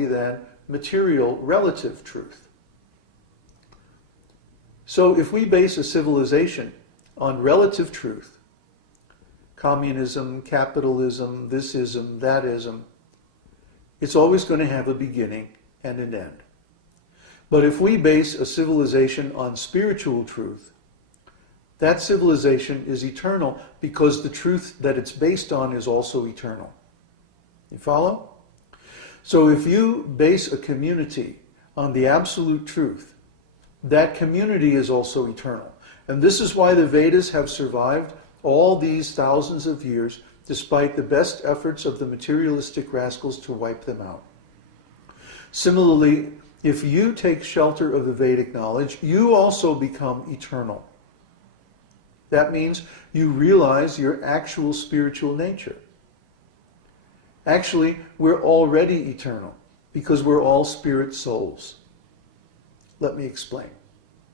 than material relative truth. So if we base a civilization on relative truth, communism, capitalism, thisism, thatism, it's always going to have a beginning and an end. But if we base a civilization on spiritual truth, that civilization is eternal because the truth that it's based on is also eternal. You follow? So if you base a community on the absolute truth, that community is also eternal. And this is why the Vedas have survived all these thousands of years, despite the best efforts of the materialistic rascals to wipe them out. Similarly, if you take shelter of the Vedic knowledge, you also become eternal. That means you realize your actual spiritual nature. Actually, we're already eternal because we're all spirit souls. Let me explain.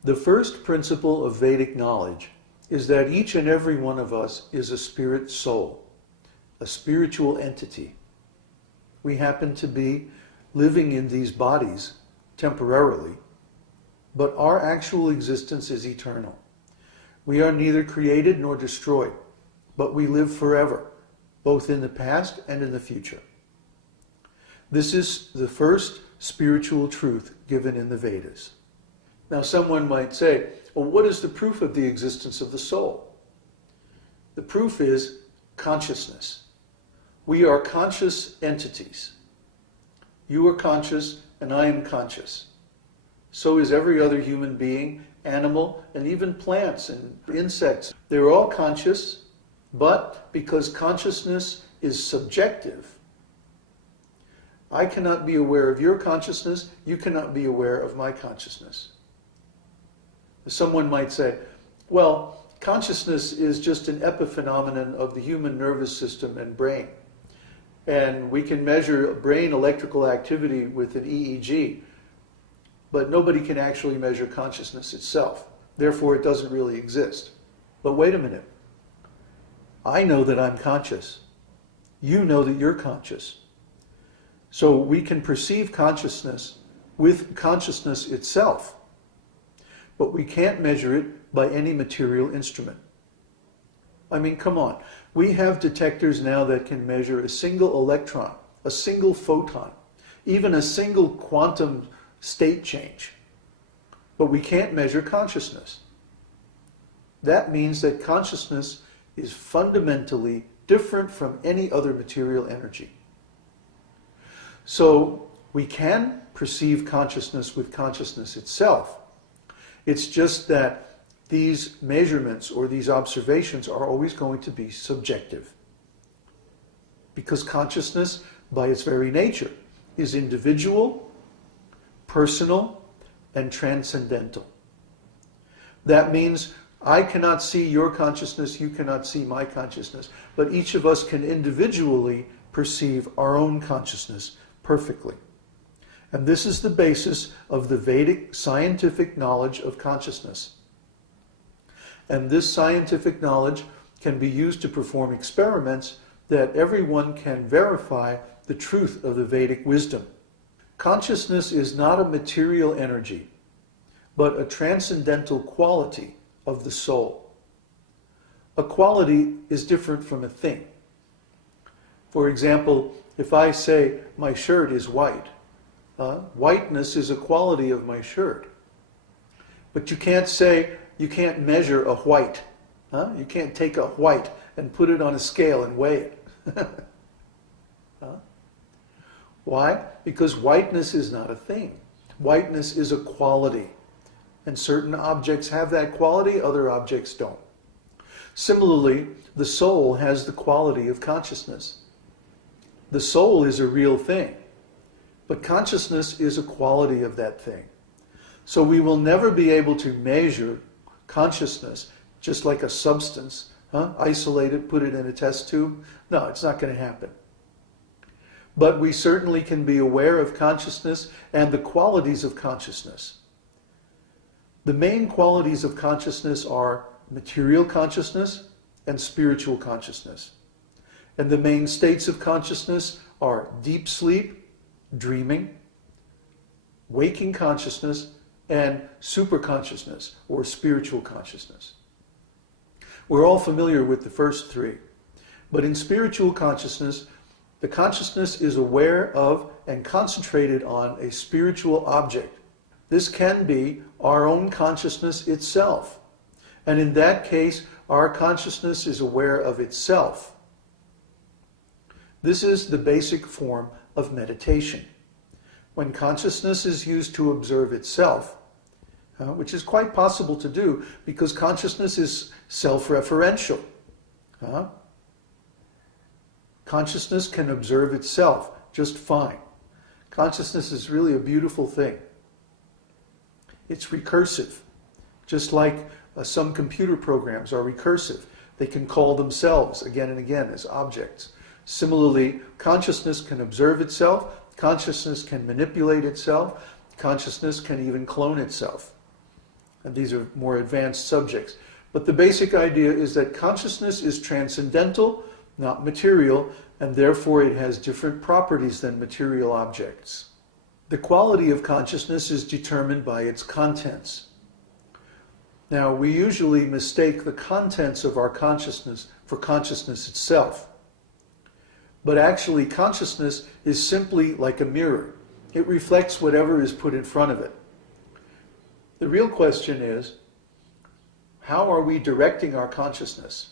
The first principle of Vedic knowledge is that each and every one of us is a spirit soul, a spiritual entity. We happen to be living in these bodies temporarily, but our actual existence is eternal. We are neither created nor destroyed, but we live forever, both in the past and in the future. This is the first spiritual truth given in the Vedas. Now someone might say, well, what is the proof of the existence of the soul? The proof is consciousness. We are conscious entities. You are conscious and I am conscious. So is every other human being, animal, and even plants and insects. They're all conscious, but because consciousness is subjective, I cannot be aware of your consciousness, you cannot be aware of my consciousness. Someone might say, well, consciousness is just an epiphenomenon of the human nervous system and brain. And we can measure brain electrical activity with an EEG, but nobody can actually measure consciousness itself. Therefore, it doesn't really exist. But wait a minute. I know that I'm conscious. You know that you're conscious. So we can perceive consciousness with consciousness itself, but we can't measure it by any material instrument. I mean, come on. We have detectors now that can measure a single electron, a single photon, even a single quantum state change. But we can't measure consciousness. That means that consciousness is fundamentally different from any other material energy. So we can perceive consciousness with consciousness itself. It's just that these measurements or these observations are always going to be subjective. Because consciousness, by its very nature, is individual, personal, and transcendental. That means I cannot see your consciousness, you cannot see my consciousness, but each of us can individually perceive our own consciousness perfectly. And this is the basis of the Vedic scientific knowledge of consciousness. And this scientific knowledge can be used to perform experiments that everyone can verify the truth of the Vedic wisdom. Consciousness is not a material energy, but a transcendental quality of the soul. A quality is different from a thing. For example, if I say my shirt is white, whiteness is a quality of my shirt. But you can't measure a white. You can't take a white and put it on a scale and weigh it. Why? Because whiteness is not a thing. Whiteness is a quality. And certain objects have that quality, other objects don't. Similarly, the soul has the quality of consciousness. The soul is a real thing, but consciousness is a quality of that thing. So we will never be able to measure consciousness just like a substance, isolate it, put it in a test tube. No, it's not going to happen. But we certainly can be aware of consciousness and the qualities of consciousness. The main qualities of consciousness are material consciousness and spiritual consciousness. And the main states of consciousness are deep sleep dreaming, waking consciousness, and superconsciousness or spiritual consciousness. We're all familiar with the first three, but in spiritual consciousness, the consciousness is aware of and concentrated on a spiritual object. This can be our own consciousness itself, and in that case, our consciousness is aware of itself. This is the basic form of meditation. When consciousness is used to observe itself, which is quite possible to do because consciousness is self-referential. Consciousness can observe itself just fine. Consciousness is really a beautiful thing. It's recursive, just like some computer programs are recursive. They can call themselves again and again as objects. Similarly, consciousness can observe itself, consciousness can manipulate itself, consciousness can even clone itself. And these are more advanced subjects. But the basic idea is that consciousness is transcendental, not material, and therefore it has different properties than material objects. The quality of consciousness is determined by its contents. Now, we usually mistake the contents of our consciousness for consciousness itself. But actually, consciousness is simply like a mirror. It reflects whatever is put in front of it. The real question is, how are we directing our consciousness?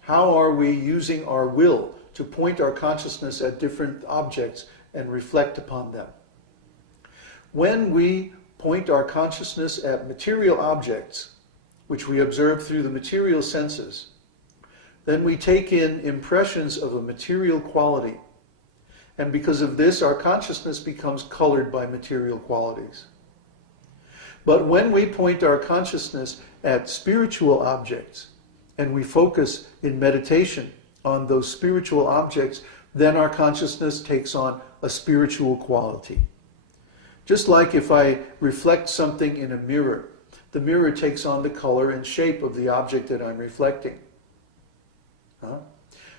How are we using our will to point our consciousness at different objects and reflect upon them? When we point our consciousness at material objects, which we observe through the material senses, then we take in impressions of a material quality. And because of this, our consciousness becomes colored by material qualities. But when we point our consciousness at spiritual objects, and we focus in meditation on those spiritual objects, then our consciousness takes on a spiritual quality. Just like if I reflect something in a mirror, the mirror takes on the color and shape of the object that I'm reflecting.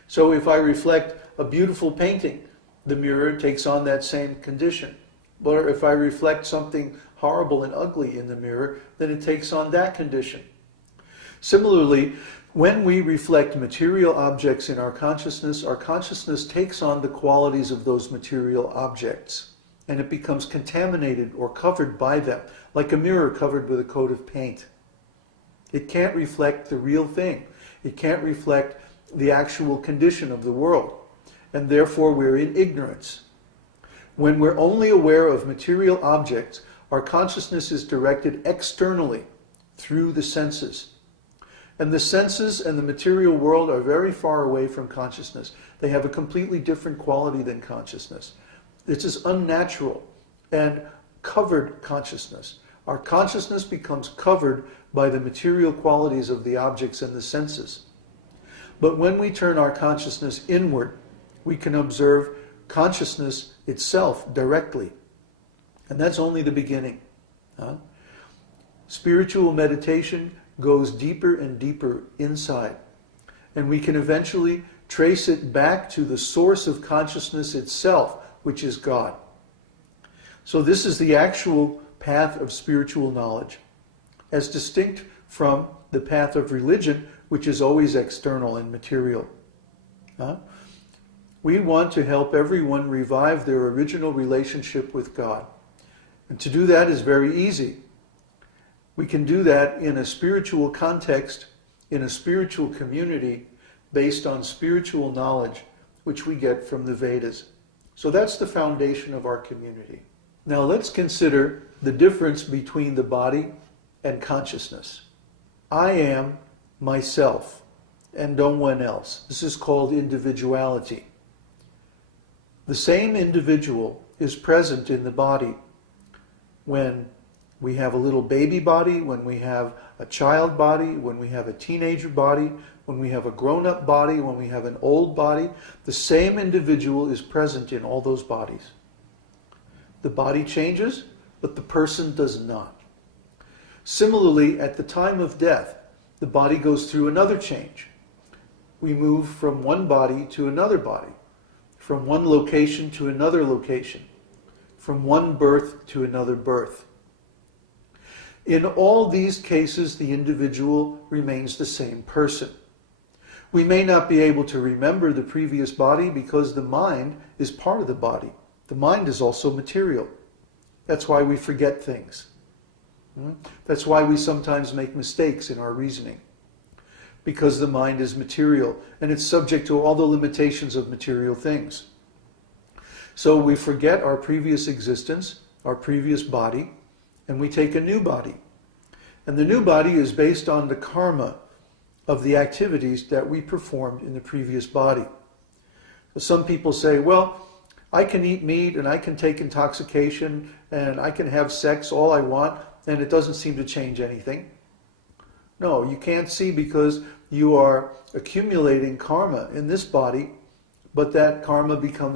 So if I reflect a beautiful painting, the mirror takes on that same condition. But if I reflect something horrible and ugly in the mirror, then it takes on that condition. Similarly, when we reflect material objects in our consciousness takes on the qualities of those material objects, and it becomes contaminated or covered by them, like a mirror covered with a coat of paint. It can't reflect the real thing. It can't reflect the actual condition of the world, and therefore we're in ignorance. When we're only aware of material objects, our consciousness is directed externally through the senses. And the senses and the material world are very far away from consciousness. They have a completely different quality than consciousness. This is unnatural and covered consciousness. Our consciousness becomes covered by the material qualities of the objects and the senses. But when we turn our consciousness inward, we can observe consciousness itself directly. And that's only the beginning. Spiritual meditation goes deeper and deeper inside. And we can eventually trace it back to the source of consciousness itself, which is God. So this is the actual path of spiritual knowledge, as distinct from the path of religion, which is always external and material. We want to help everyone revive their original relationship with God. And to do that is very easy. We can do that in a spiritual context, in a spiritual community, based on spiritual knowledge, which we get from the Vedas. So that's the foundation of our community. Now let's consider the difference between the body and consciousness. I am myself and no one else. This is called individuality. The same individual is present in the body when we have a little baby body, when we have a child body, when we have a teenager body, when we have a grown-up body, when we have an old body. The same individual is present in all those bodies. The body changes, but the person does not. Similarly, at the time of death, the body goes through another change. We move from one body to another body, from one location to another location. from one birth to another birth. In all these cases, the individual remains the same person. We may not be able to remember the previous body because the mind is part of the body. The mind is also material. That's why we forget things. That's why we sometimes make mistakes in our reasoning. Because the mind is material and it's subject to all the limitations of material things. So we forget our previous existence, our previous body, and we take a new body. And the new body is based on the karma of the activities that we performed in the previous body. So some people say, well, I can eat meat and I can take intoxication and I can have sex all I want and it doesn't seem to change anything. No, you can't see because you are accumulating karma in this body, but that karma becomes